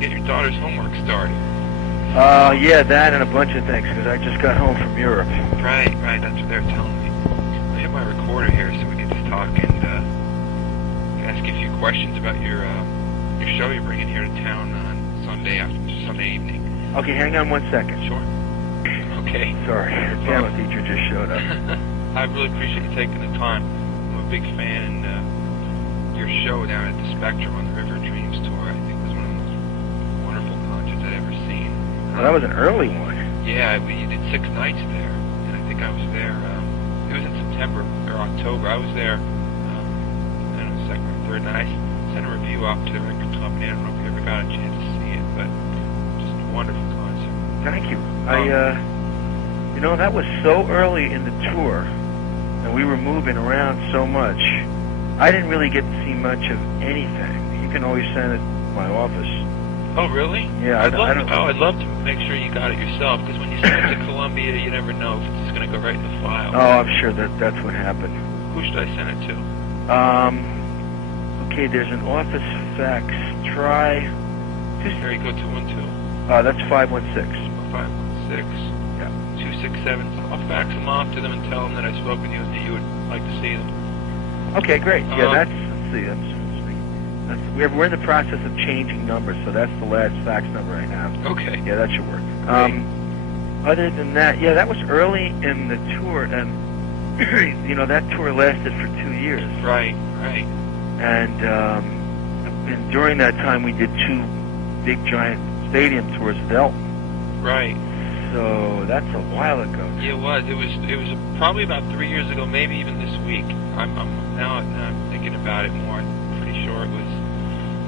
get your daughter's homework started. Yeah, that and a bunch of things, because I just got home from Europe. Right, that's what they were telling me. I have my recorder here so we can just talk and ask you a few questions about your show you're bringing here to town on Sunday evening. Okay, hang on 1 second. Sure. Okay. Sorry, the piano teacher just showed up. I really appreciate you taking the time. I'm a big fan, and your show down at the Spectrum on the River Dreams tour, I think, was one of the most wonderful concerts I'd ever seen. Well, that was an early one. Yeah, you did 6 nights there, and I think I was there, it was in September or October. I was there, I don't know, second or third night. I sent a review off to the record company. I don't know if you ever got a chance to see it, but just a wonderful concert. Thank you. That was so early in the tour, and we were moving around so much, I didn't really get to see much of anything. You can always send it to my office. Oh, really? Yeah, I'd love to make sure you got it yourself, because when you send it to Columbia, you never know if it's just going to go right in the file. Oh, I'm sure that's what happened. Who should I send it to? Okay, there's an office fax. Try... There you go, 212. That's 516. 516. 267. I'll fax them off to them and tell them that I spoke with you and that you would like to see them. Okay, great. Yeah, let's see. We're in the process of changing numbers, so that's the last fax number right now. Okay. Yeah, that should work. Other than that, yeah, that was early in the tour, and that tour lasted for 2 years. Right. And during that time, we did 2 big giant stadium tours with Elton. Right. So that's a while ago. Yeah, it was. It was probably about 3 years ago, maybe even this week. I'm thinking about it more. I'm pretty sure it was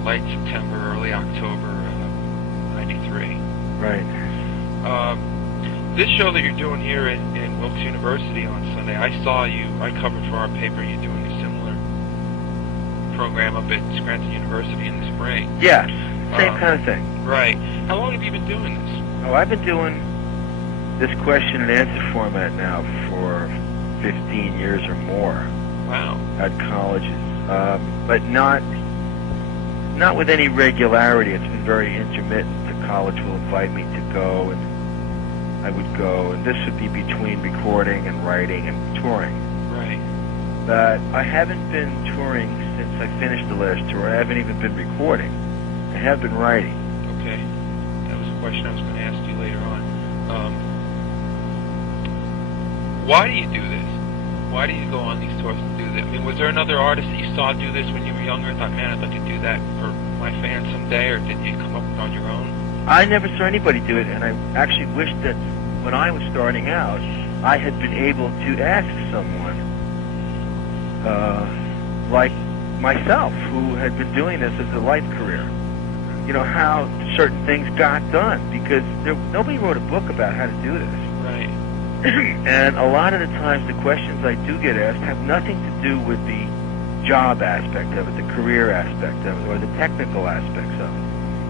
late September, early October, '93. Right. This show that you're doing here in Wilkes University on Sunday, I covered for our paper you doing a similar program up at Scranton University in the spring. Yeah, same kind of thing. Right. How long have you been doing this? Oh, I've been doing this question and answer format now for 15 years or more. Wow. At colleges, but not with any regularity. It's been very intermittent. The college will invite me to go, and I would go, and this would be between recording and writing and touring. Right. But I haven't been touring since I finished the last tour. I haven't even been recording. I have been writing. Okay. That was a question I was going to ask you later on. Why do you do this? Why do you go on these tours to do this? I mean, was there another artist that you saw do this when you were younger and thought, man, I'd like to do that for my fans someday, or did you come up with it on your own? I never saw anybody do it, and I actually wish that when I was starting out, I had been able to ask someone like myself, who had been doing this as a life career, how certain things got done, because nobody wrote a book about how to do this. Right. And a lot of the times the questions I do get asked have nothing to do with the job aspect of it, the career aspect of it, or the technical aspects of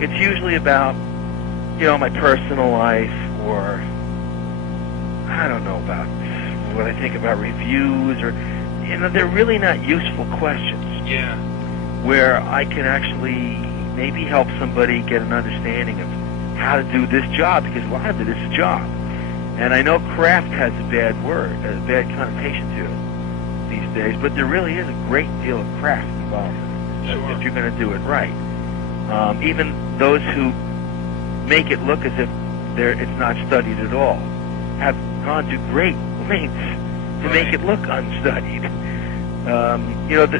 it. It's usually about, my personal life, or I don't know, about what I think about reviews, or, they're really not useful questions. Yeah. Where I can actually maybe help somebody get an understanding of how to do this job, because a lot of it is a job. And I know craft has a bad connotation to it these days, but there really is a great deal of craft involved in it, Sure. if you're going to do it right. Even those who make it look as if it's not studied at all have gone to great lengths to make it look unstudied.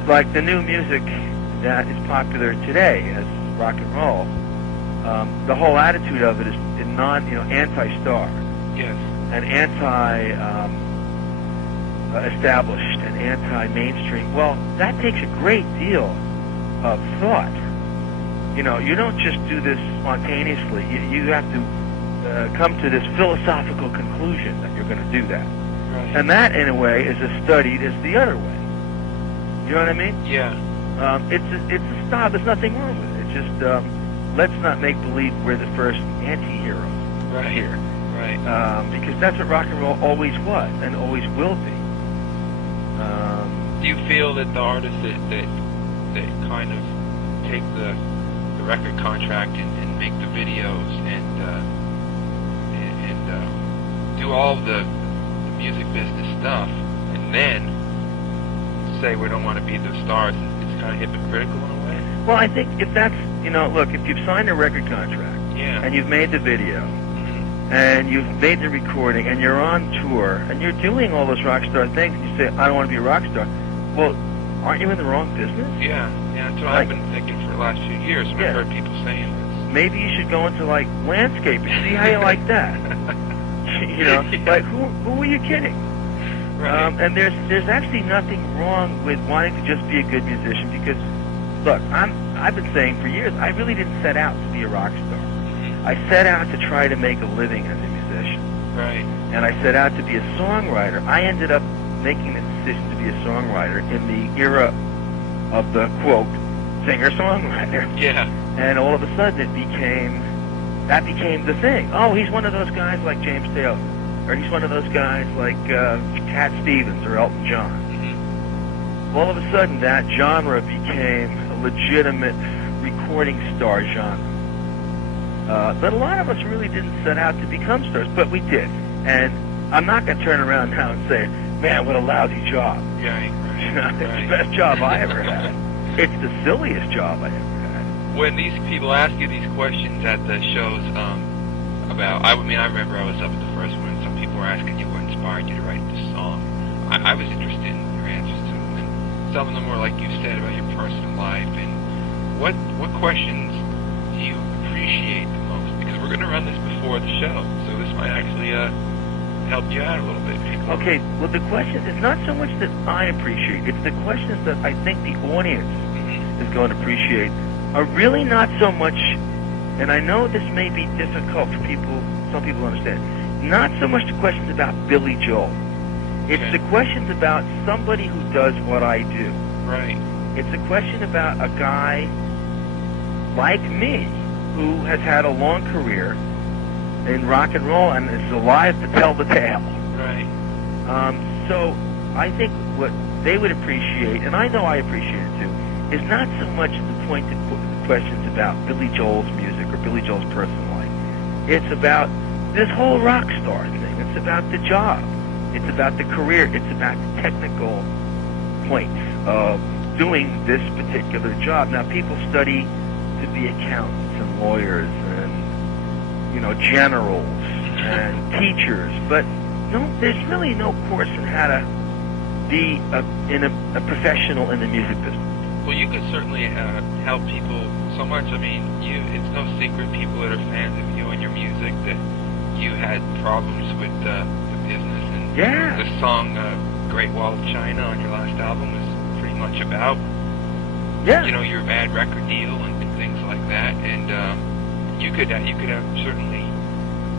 Like the new music that is popular today as rock and roll, the whole attitude of it is anti-star. Yes. And anti-established and anti-mainstream. Well, that takes a great deal of thought. You don't just do this spontaneously. You have to come to this philosophical conclusion that you're going to do that. Right. And that, in a way, is as studied as the other way. You know what I mean? Yeah. It's a style. There's nothing wrong with it. It's just let's not make believe we're the first anti-hero here. Right. Because that's what rock and roll always was and always will be. Do you feel that the artists that kind of take the the record contract and make the videos and do all the music business stuff, and then say we don't want to be the stars. It's kind of hypocritical in a way. Well, I think if that's, look, if you've signed a record contract and you've made the video and you've made the recording and you're on tour and you're doing all those rock star things and you say, I don't want to be a rock star, well, aren't you in the wrong business? Yeah, that's what I've been thinking for the last few years when I've heard people saying this. Maybe you should go into, like, landscaping. See how you like that. Like, who are you kidding? Right. And there's actually nothing wrong with wanting to just be a good musician because, look, I've been saying for years, I really didn't set out to be a rock star. I set out to try to make a living as a musician. Right. And I set out to be a songwriter. I ended up making the decision to be a songwriter in the era of the, quote, singer-songwriter. Yeah. And all of a sudden that became the thing. Oh, he's one of those guys like James Taylor. Or he's one of those guys like Cat Stevens or Elton John. Mm-hmm. All of a sudden, that genre became a legitimate recording star genre. But a lot of us really didn't set out to become stars, but we did. And I'm not going to turn around now and say, man, what a lousy job. Yeah, right. It's the best job I ever had. It's the silliest job I ever had. When these people ask you these questions at the shows about, I remember I was up at the first one, and some people were asking you what inspired you to write this song. I was interested in your answers to them, and some of them were, like you said, about your personal life. And what questions do you appreciate the most? Because we're going to run this before the show, so this might actually help you out a little bit. Okay, well, the questions, it's not so much that I appreciate, it's the questions that I think the audience is going to appreciate are really not so much, and I know this may be difficult for some people to understand, not so much the questions about Billy Joel. It's the questions about somebody who does what I do. Right. It's a question about a guy like me who has had a long career in rock and roll and is alive to tell the tale. Right. So I think what they would appreciate, and I know I appreciate it too, is not so much the pointed questions about Billy Joel's music or Billy Joel's personal life. It's about this whole rock star thing. It's about the job. It's about the career. It's about the technical points of doing this particular job. Now, people study to be accountants and lawyers and, generals and teachers, but there's really no course in how to be a professional in the music business. Well, you could certainly help people so much. I mean, it's no secret, people that are fans of you and your music, that you had problems with the business. And the song Great Wall of China on your last album was pretty much about, your bad record deal and things like that. And you could have certainly...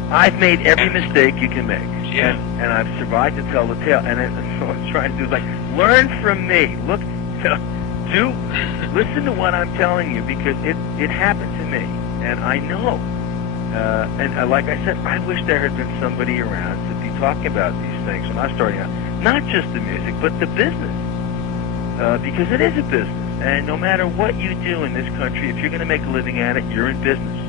I've made every mistake you can make. Yeah. And I've survived to tell the tale. And what I'm trying to do is, like, learn from me. Look, listen to what I'm telling you, because it happened to me. And I know. And like I said, I wish there had been somebody around to be talking about these things when I was starting out. Not just the music, but the business. Because it is a business. And no matter what you do in this country, if you're going to make a living at it, you're in business.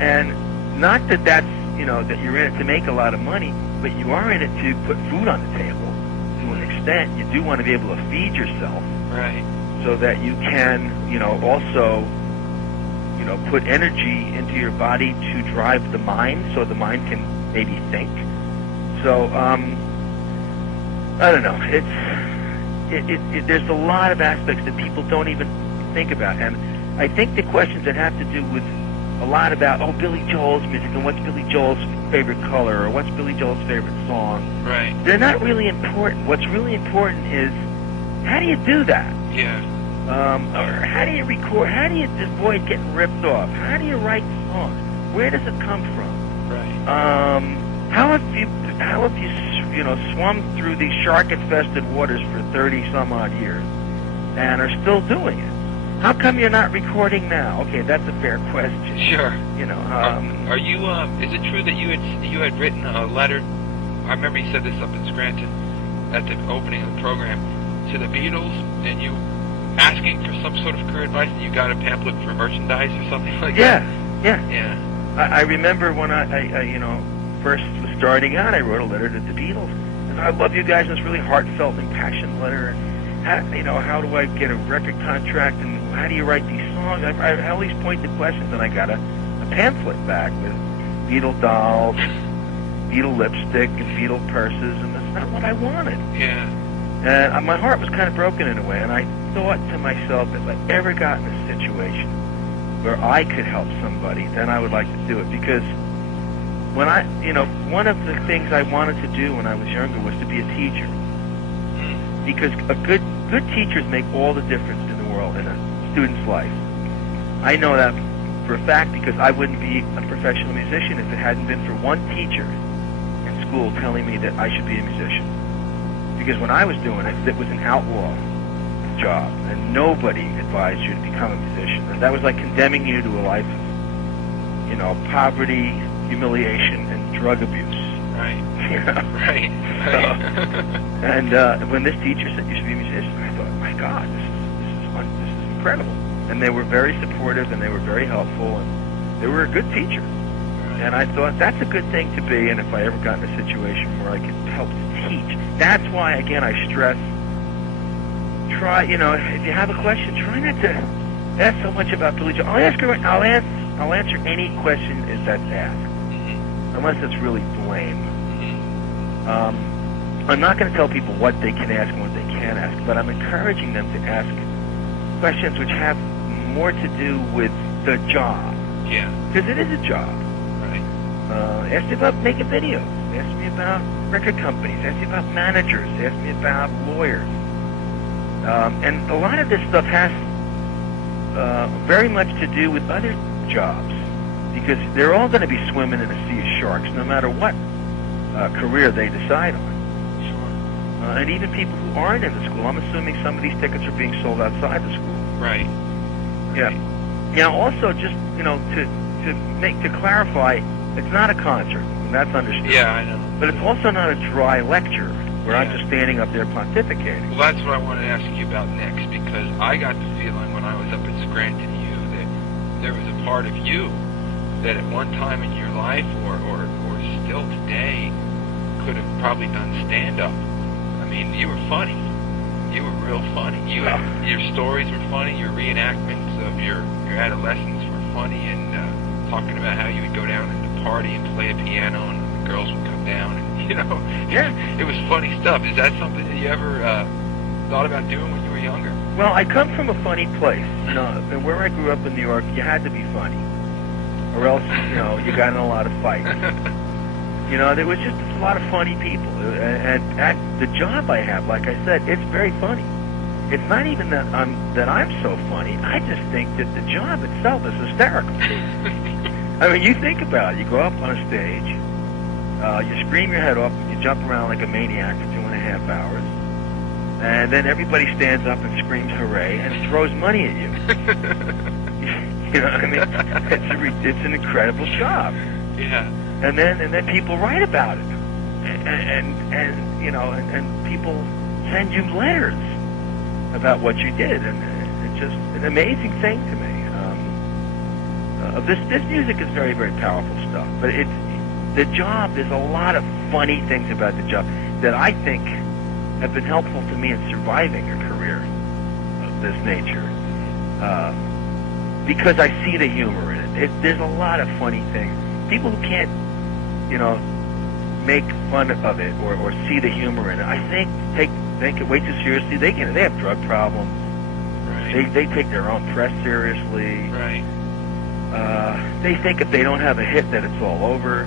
And not that that's, that you're in it to make a lot of money, but you are in it to put food on the table to an extent. You do want to be able to feed yourself. Right. So that you can, also, put energy into your body to drive the mind so the mind can maybe think. So, I don't know. There's a lot of aspects that people don't even think about. And I think the questions that have to do with a lot about, Billy Joel's music and what's Billy Joel's favorite color or what's Billy Joel's favorite song. Right. They're not really important. What's really important is, how do you do that? Yeah. Or how do you record? How do you avoid getting ripped off? How do you write songs? Where does it come from? Right. How have you swum through these shark-infested waters for 30 some odd years and are still doing it? How come you're not recording now? Okay, that's a fair question. Sure. Are you? Is it true that you had written a letter? I remember you said this up in Scranton at the opening of the program to the Beatles, and you asking for some sort of career advice, and you got a pamphlet for merchandise or something like Yeah, that? yeah. I remember when I first was starting out, I wrote a letter to the Beatles, and I love you guys. It was really heartfelt and passionate letter. How do I get a record contract, and how do you write these songs? I always pointed questions, and I got a pamphlet back with Beatle dolls, Beatle lipstick, and Beatle purses, and that's not what I wanted. Yeah. And my heart was kind of broken in a way, and I thought to myself, if I ever got in a situation where I could help somebody, then I would like to do it. Because when one of the things I wanted to do when I was younger was to be a teacher. Because good teachers make all the difference in the world in a student's life. I know that for a fact because I wouldn't be a professional musician if it hadn't been for one teacher in school telling me that I should be a musician. Because when I was doing it, it was an outlaw job, and nobody advised you to become a musician. And that was like condemning you to a life of, poverty, humiliation, and drug abuse. Right. Right. And when this teacher said you should be a musician, I thought, my God, this is incredible. And they were very supportive, and they were very helpful, and they were a good teacher. Right. And I thought that's a good thing to be. And if I ever got in a situation where I could help to teach, that's why again I stress. Try, if you have a question, try not to ask so much about Billy Joel. I'll answer any question that's asked, unless it's really lame. I'm not going to tell people what they can ask and what they can't ask, but I'm encouraging them to ask questions which have more to do with the job. Yeah. Because it is a job. Right. Ask me about making videos. Ask me about record companies. Ask me about managers. Ask me about lawyers. And a lot of this stuff has very much to do with other jobs, because they're all going to be swimming in a sea of sharks, no matter what career they decide on. Sure. And even people who aren't in the school. I'm assuming some of these tickets are being sold outside the school. Right. Yeah. Now, also, just to clarify, it's not a concert. And that's understood. Yeah, I know. But it's also not a dry lecture where I'm just standing up there pontificating. Well, that's what I wanted to ask you about next, because I got the feeling when I was up at Scranton U that there was a part of you that at one time in your life or still today could have probably done stand-up. I mean, you were funny. You were real funny. Your stories were funny. Your reenactments of your adolescence were funny, and talking about how you would go down and party and play a piano and the girls would come down and it was funny stuff. Is that something that you ever thought about doing when you were younger? Well, I come from a funny place. And where I grew up in New York, you had to be funny, or else you got in a lot of fights. There was just a lot of funny people, and at the job I have, like I said, it's very funny. It's not even that I'm so funny. I just think that the job itself is hysterical. I mean, you think about it. You go up on a stage. You scream your head off, and you jump around like a maniac for 2.5 hours, and then everybody stands up and screams hooray and throws money at you. You know what I mean? It's an incredible job. Yeah. And then people write about it, and people send you letters about what you did, and it's just an amazing thing to me. This music is very, very powerful stuff, but the job, there's a lot of funny things about the job that I think have been helpful to me in surviving a career of this nature, because I see the humor in it. There's a lot of funny things. People who can't, make fun of it or see the humor in it, I think take it way too seriously. They have drug problems. Right. They take their own press seriously. Right. They think if they don't have a hit that it's all over.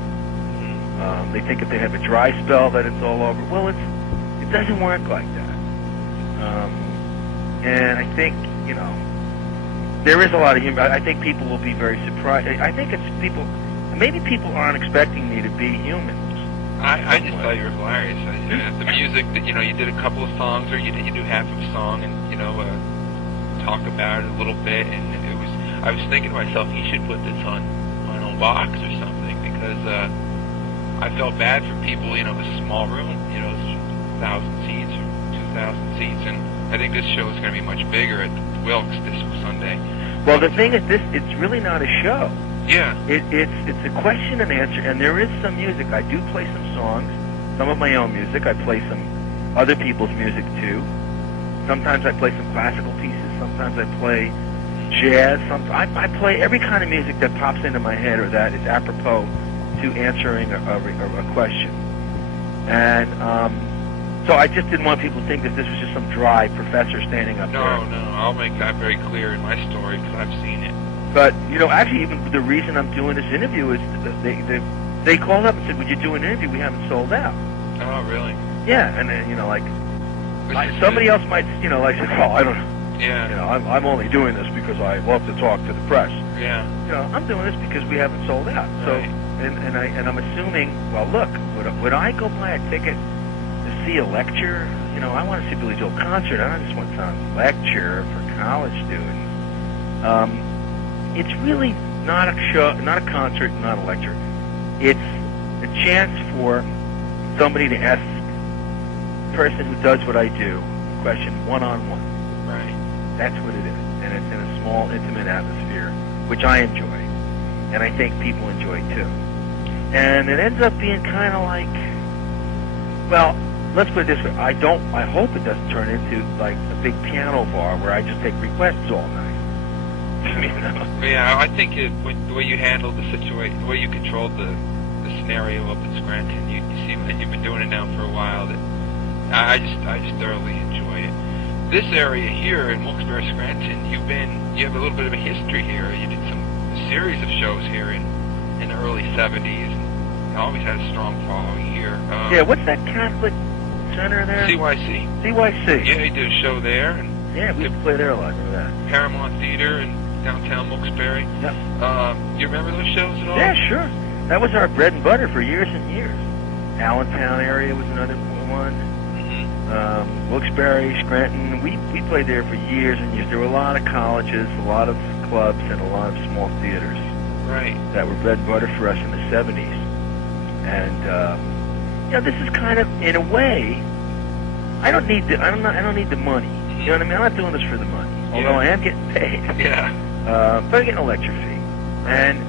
They think if they have a dry spell that it's all over. Well, it doesn't work like that. And I think, there is a lot of humor. I think people will be very surprised. I think it's people, maybe people aren't expecting me to be human. I just thought you were hilarious. The music that, you did a couple of songs, or you do half of a song and, talk about it a little bit, and I was thinking to myself, he should put this on a box or something, because I felt bad for people, a small room, 1,000 seats or 2,000 seats, and I think this show is going to be much bigger at Wilkes this Sunday. Well, the thing is, it's really not a show. Yeah. It's a question and answer, and there is some music. I do play some songs, some of my own music. I play some other people's music too. Sometimes I play some classical pieces. Sometimes I play jazz. I play every kind of music that pops into my head or that is apropos to answering a question. And so I just didn't want people to think that this was just some dry professor standing up there. No, I'll make that very clear in my story because I've seen it. But, actually, even the reason I'm doing this interview is they called up and said, would you do an interview? We haven't sold out. Oh, really? Yeah, and then, somebody else might, say, oh, I don't know. Yeah. I'm only doing this because I love to talk to the press. Yeah. I'm doing this because we haven't sold out. So, right. and I'm assuming, well, look, would I go buy a ticket to see a lecture? I want to see Billy Joel concert. I don't just want some lecture for college students. It's really not a show, not a concert, not a lecture. It's a chance for somebody to ask the person who does what I do a question one-on-one. Right. That's what it is. And it's in a small, intimate atmosphere, which I enjoy. And I think people enjoy too. And it ends up being kind of like, well, let's put it this way. I hope it doesn't turn into like a big piano bar where I just take requests all night. Yeah, I think the way you handled the situation, the way you controlled the scenario up at Scranton, you seem that you've been doing it now for a while. That I just thoroughly enjoy it. This area here in Wilkes-Barre, Scranton, you have a little bit of a history here. You did a series of shows here in the early '70s. And always had a strong following here. Yeah, what's that Catholic center there? CYC. CYC. Yeah, you did a show there. And yeah, we used to play there a lot. Remember that? Paramount Theater in downtown Wilkes-Barre. Yep. You remember those shows at all? Yeah, sure. That was our bread and butter for years and years. Allentown area was another one. Mm-hmm. Wilkes-Barre, Scranton. We played there for years and years. There were a lot of colleges, a lot of clubs, and a lot of small theaters. Right. That were bread and butter for us in the '70s. And this is kind of, in a way, I don't need the money. You know what I mean? I'm not doing this for the money, although I am getting paid. Yeah. But I'm getting a lecture fee, and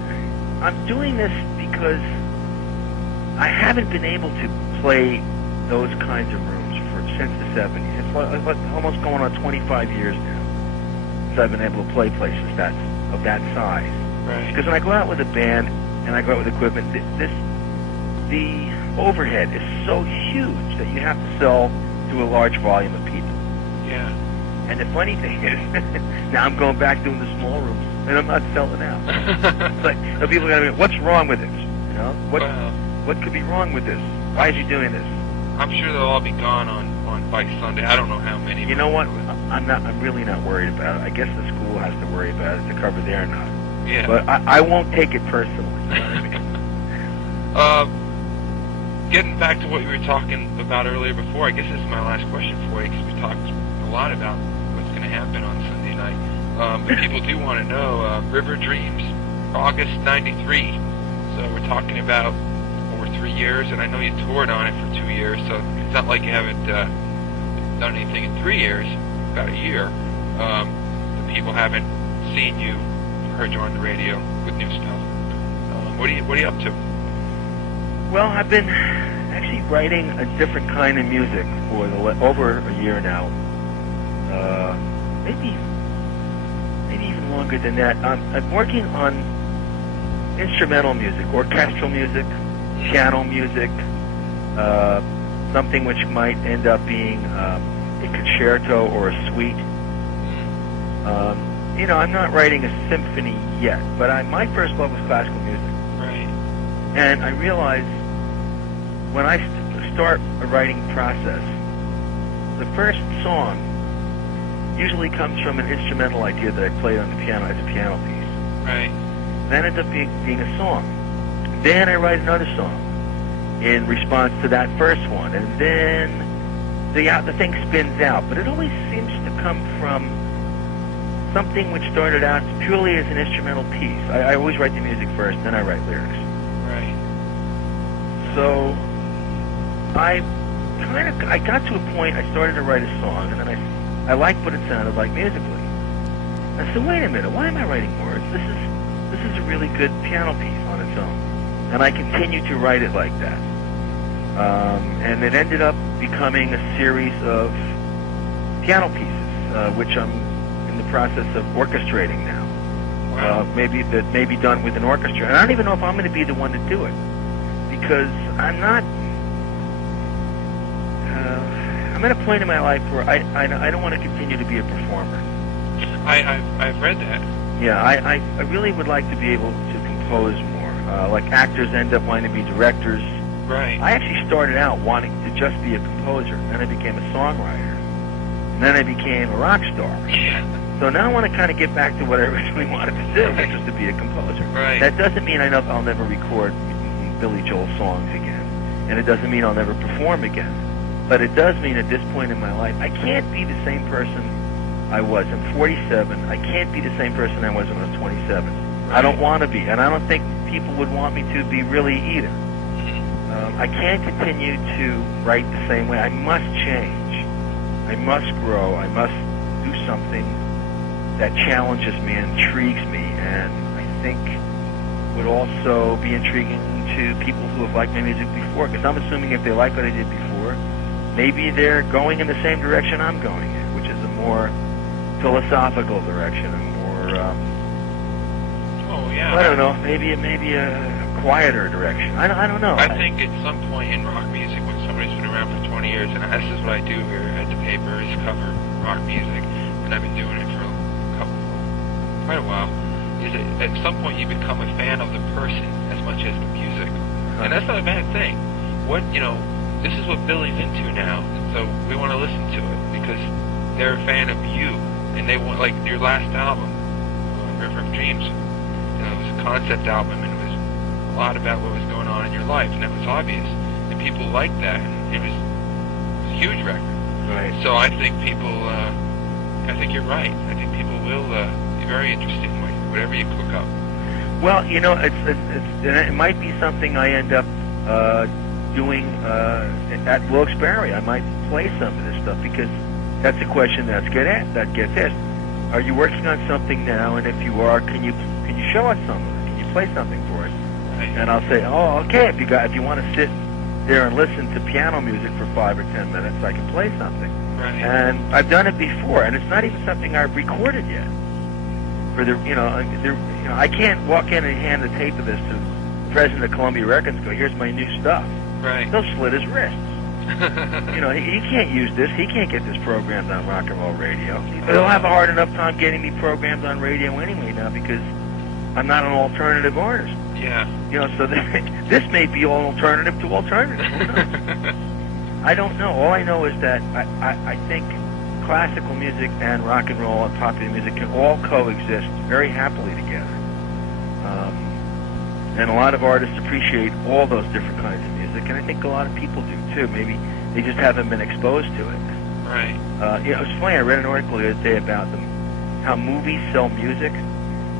I'm doing this because I haven't been able to play those kinds of rooms since the '70s. It's like almost going on 25 years now since I've been able to play places of that size. Right. Because when I go out with a band and I go out with equipment, the overhead is so huge that you have to sell to a large volume of people. Yeah. And the funny thing is, now I'm going back doing the small rooms, and I'm not selling out. It's like, people are going to be, what's wrong with this? What could be wrong with this? Why is he doing this? I'm sure they'll all be gone on by Sunday. I don't know how many. You know what? I'm really not worried about it. I guess the school has to worry about it to cover their nut. Yeah. But I won't take it personally. You know what I mean? Getting back to what you were talking about earlier before, I guess this is my last question for you because we talked a lot about what's going to happen on Sunday night. But people do want to know, River Dreams, August '93. So we're talking about over 3 years, and I know you toured on it for 2 years, so it's not like you haven't done anything in 3 years, about a year. The people haven't seen you, heard you on the radio with new stuff. What are you up to? Well, I've been actually writing a different kind of music for over a year now. Maybe even longer than that. I'm working on instrumental music, orchestral music, piano music, something which might end up being a concerto or a suite. I'm not writing a symphony yet, but my first love was classical music. Right. And I realized when I start a writing process, the first song usually comes from an instrumental idea that I played on the piano as a piano piece. Right. That ends up being a song. Then I write another song in response to that first one, and then the thing spins out. But it always seems to come from something which started out purely as an instrumental piece. I always write the music first, then I write lyrics. Right. So I got to a point, I started to write a song, and then I I liked what it sounded like musically. I said, wait a minute, why am I writing words? This is a really good piano piece on its own. And I continued to write it like that. And it ended up becoming a series of piano pieces, which I'm in the process of orchestrating now. Wow. Maybe that may be done with an orchestra. And I don't even know if I'm going to be the one to do it, because I'm not. I'm at a point in my life where I don't want to continue to be a performer. I've read that. Yeah, I really would like to be able to compose more. Like actors end up wanting to be directors. Right. I actually started out wanting to just be a composer. Then I became a songwriter. And then I became a rock star. Yeah. So now I want to kind of get back to what I originally wanted to do, which is to be a composer. Right. That doesn't mean I'll never record Billy Joel songs again. And it doesn't mean I'll never perform again. But it does mean at this point in my life, I can't be the same person I was. I'm 47. I can't be the same person I was when I was 27. Right. I don't want to be. And I don't think people would want me to be really either. I can't continue to write the same way. I must change. I must grow. I must do something that challenges me and intrigues me, and I think would also be intriguing to people who have liked my music before, because I'm assuming if they like what I did before, maybe they're going in the same direction I'm going in, which is a more philosophical direction, a more, oh, yeah. I don't know, maybe a quieter direction. I don't know. I think at some point in rock music, when somebody's been around for 20 years, and this is what I do here at the paper, is cover rock music, and I've been doing it for quite a while, is that at some point you become a fan of the person as much as the music. And that's not a bad thing. This is what Billy's into now, so we want to listen to it because they're a fan of you, and they want, like your last album, River of Dreams, it was a concept album, and it was a lot about what was going on in your life, and it was obvious, and people liked that, and it was a huge record. Right. So I think people, I think you're right. I think people will be very interested in whatever you cook up. Well, it might be something I end up doing at Wilkes-Barre. I might play some of this stuff because that's a question that gets asked. Are you working on something now? And if you are, can you show us some of it? Can you play something for us? Right. And I'll say, oh, okay. If you want to sit there and listen to piano music for 5 or 10 minutes, I can play something. Right. And I've done it before, and it's not even something I've recorded yet. I can't walk in and hand the tape of this to the president of Columbia Records and go, here's my new stuff. Right. He'll slit his wrists. He can't use this. He can't get this programmed on rock and roll radio. He'll have a hard enough time getting me programmed on radio anyway now because I'm not an alternative artist. Yeah. So this may be all alternative to alternative. Who knows? I don't know. All I know is that I think classical music and rock and roll and popular music can all coexist very happily together. And a lot of artists appreciate all those different kinds of music, and I think a lot of people do too. Maybe they just haven't been exposed to it. Right. It was funny. I read an article the other day about how movies sell music,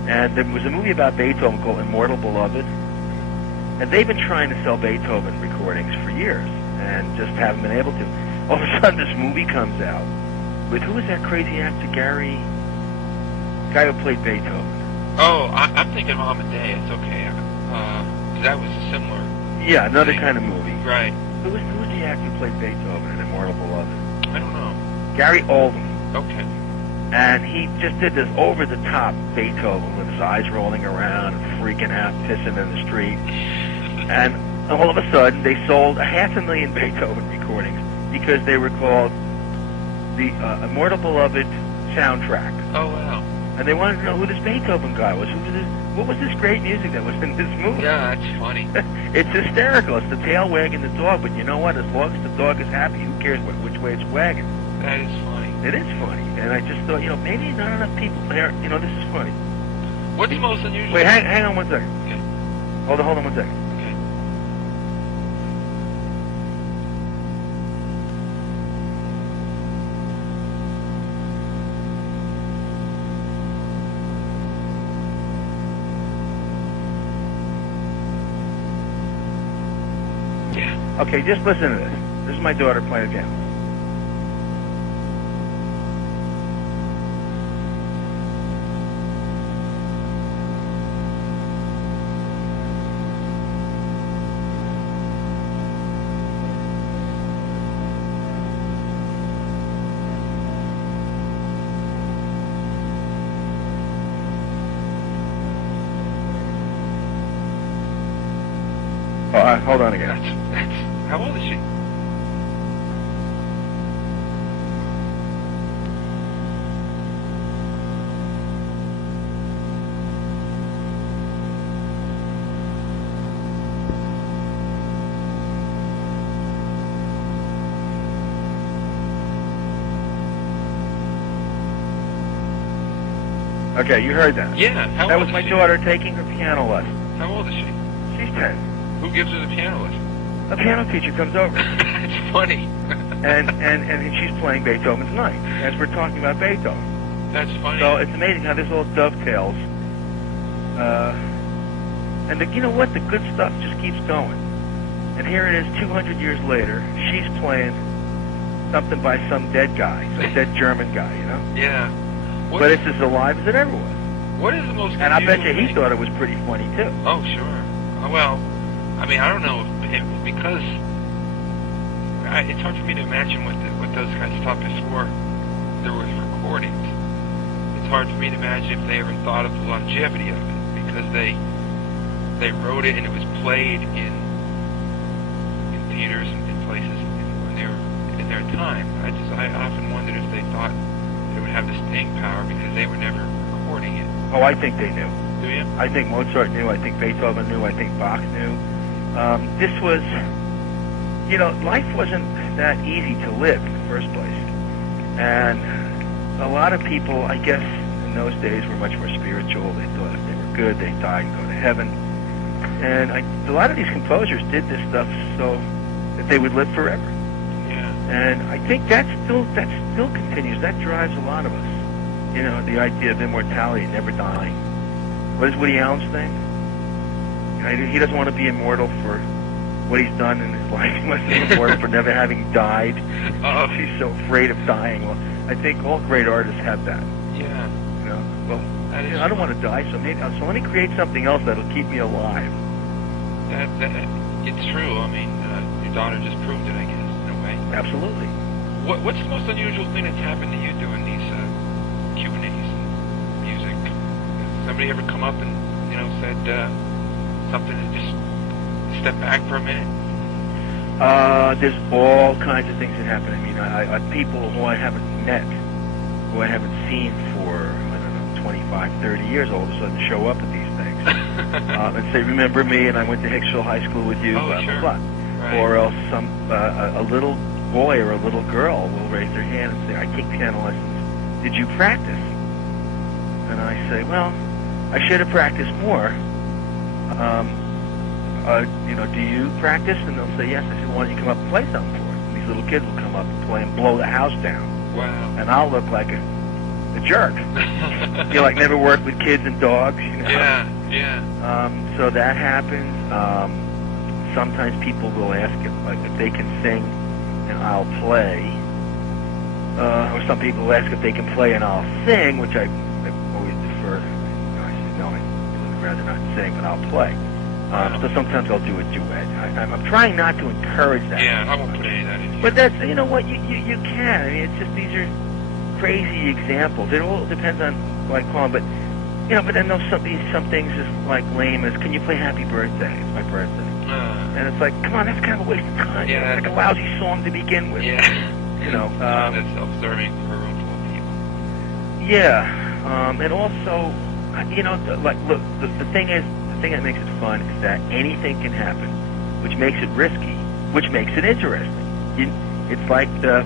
and there was a movie about Beethoven called Immortal Beloved, and they've been trying to sell Beethoven recordings for years and just haven't been able to. All of a sudden, this movie comes out with, who was that crazy actor, Gary? The guy who played Beethoven. Oh, I'm thinking of Amadeus. Okay. That was a similar. Yeah, another kind of movie. Right. Who was the actor who played Beethoven in Immortal Beloved? I don't know. Gary Oldman. Okay. And he just did this over-the-top Beethoven with his eyes rolling around and freaking out, pissing in the street. And all of a sudden, they sold 500,000 Beethoven recordings because they were called the Immortal Beloved soundtrack. Oh, wow. And they wanted to know who this Beethoven guy was. What was this great music that was in this movie? Yeah, that's funny. It's hysterical. It's the tail wagging the dog, but you know what? As long as the dog is happy, who cares which way it's wagging? That is funny. It is funny. And I just thought, maybe not enough people there. This is funny. What's the most unusual? Wait, hang on 1 second. Okay. Hold on 1 second. Okay. Okay, just listen to this. This is my daughter playing again. hold on again. That's how old is she? Okay, you heard that. Yeah. How That old was is my she? daughter taking her piano lesson. How old is she? She's 10. Who gives her the piano lesson? A piano teacher comes over, It's funny. and she's playing Beethoven's Ninth, as we're talking about Beethoven. That's funny. So it's amazing how this all dovetails. And you know what? The good stuff just keeps going. And here it is, 200 years later, she's playing something by some dead guy, some dead German guy, you know? Yeah. But it's as alive as it ever was. What is the most And I bet you confusing he thought it was pretty funny, too. Oh, sure. Well, I mean, I don't know because it's hard for me to imagine what those guys thought before there was recordings. It's hard for me to imagine if they ever thought of the longevity of it because they wrote it and it was played in theaters and in places when they were in their time. I often wondered if they thought it would have the staying power because they were never recording it. Oh, I think they knew. Do you? I think Mozart knew. I think Beethoven knew. I think Bach knew. This was, you know, life wasn't that easy to live in the first place. And a lot of people, I guess, in those days were much more spiritual. They thought if they were good, they died and go to heaven. And a lot of these composers did this stuff so that they would live forever. Yeah. And I think that still continues. That drives a lot of us. You know, the idea of immortality, never dying. What is Woody Allen's thing? You know, he doesn't want to be immortal for what he's done in his life. He wants to be immortal for never having died. He's so afraid of dying. Well, I think all great artists have that. Yeah. You know, well, That is I don't want to die, so let me create something else that'll keep me alive. That it's true. I mean, your daughter just proved it, I guess, in a way. Absolutely. What's the most unusual thing that's happened to you doing these Q&As and music? Has somebody ever come up and said something to just step back for a minute? There's all kinds of things that happen. I mean, I people who I haven't met, who I haven't seen for, 25, 30 years, all of a sudden show up at these things and say, remember me, and I went to Hicksville High School with you, Oh, blah, sure. blah, blah. Right. Or else a little boy or a little girl will raise their hand and say, I take piano lessons. Did you practice? And I say, well, I should have practiced more. Do you practice? And they'll say, yes. I said, why don't you come up and play something for us? And these little kids will come up and play and blow the house down. Wow. And I'll look like a jerk. Like never worked with kids and dogs, Yeah, yeah. So that happens. Sometimes people will ask if they can sing, and I'll play. Or some people will ask if they can play, and I'll sing, which I always defer. I say, no, I would rather not sing, but I'll play. So sometimes I'll do a duet. I'm trying not to encourage that. Yeah, I won't put any of that in. But that's, you know what, you can. I mean, it's just, these are crazy examples. It all depends on what I call them, but then there'll some things as like lame as, can you play Happy Birthday? It's my birthday. And it's like, come on, that's kind of a waste of time. Yeah, It's like a lousy song to begin with. Yeah. That's self-serving for a room full of people. Yeah, and also, look, the thing that makes it fun is that anything can happen, which makes it risky, which makes it interesting. It's like the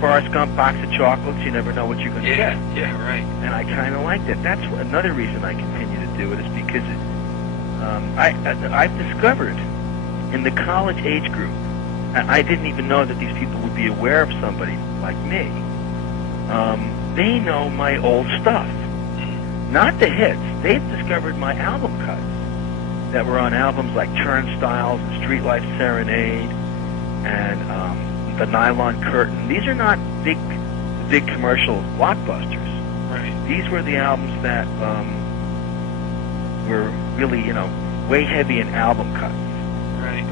Forrest Gump box of chocolates. You never know what you're going to get. Yeah, right. And I kind of like that. That's another reason I continue to do it, is because I've discovered in the college age group, I didn't even know that these people would be aware of somebody like me. They know my old stuff, not the hits. They've discovered my album cuts that were on albums like Turnstiles and Street Life Serenade and The Nylon Curtain. These are not big commercial blockbusters. Right. These were the albums that were really, way heavy in album cuts. Right.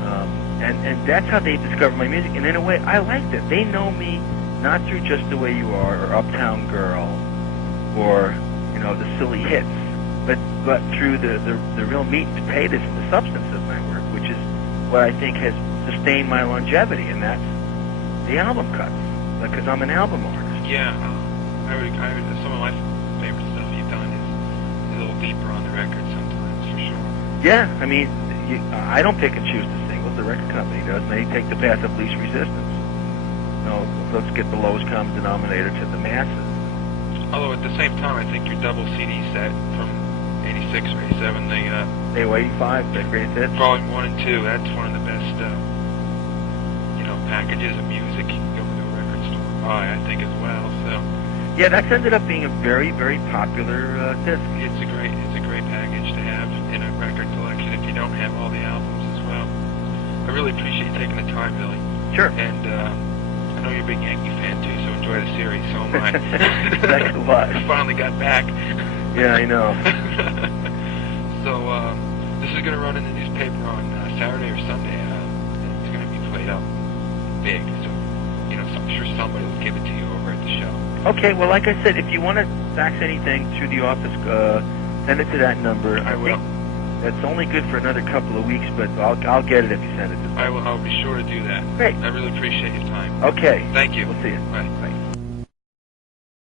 And that's how they discovered my music. And in a way, I liked it. They know me not through Just the Way You Are or Uptown Girl or, the silly hits, but through the real meat and potatoes and the substance of my work, which is what I think has sustained my longevity, and that's the album cuts, because I'm an album artist. Yeah, some of my favorite stuff you've done is a little deeper on the record sometimes, for sure. Yeah, I mean, I don't pick and choose the singles. The record company does, and they take the path of least resistance. No, let's get the lowest common denominator to the masses. Although at the same time, I think your double CD set from 86 or 87, They were 85, the greatest hits. Volume 1 and 2, that's one of the best, packages of music you can go to a record store and buy, I think, as well. So yeah, that's ended up being a very, very popular disc. it's a great package to have in a record collection if you don't have all the albums as well. I really appreciate you taking the time, Billy. Sure. And I know you're a big Yankee fan too, so enjoy the series. So am I. Thanks a lot. I finally got back. Yeah, I know. So this is going to run in the newspaper on Saturday or Sunday. It's going to be played up big, so I'm sure somebody will give it to you over at the show. Okay, well, like I said, if you want to fax anything through the office, send it to that number. I will. That's only good for another couple of weeks, but I'll get it if you send it to me. I will. I'll be sure to do that. Great. I really appreciate your time. Okay. Thank you. We'll see you. Bye. Bye.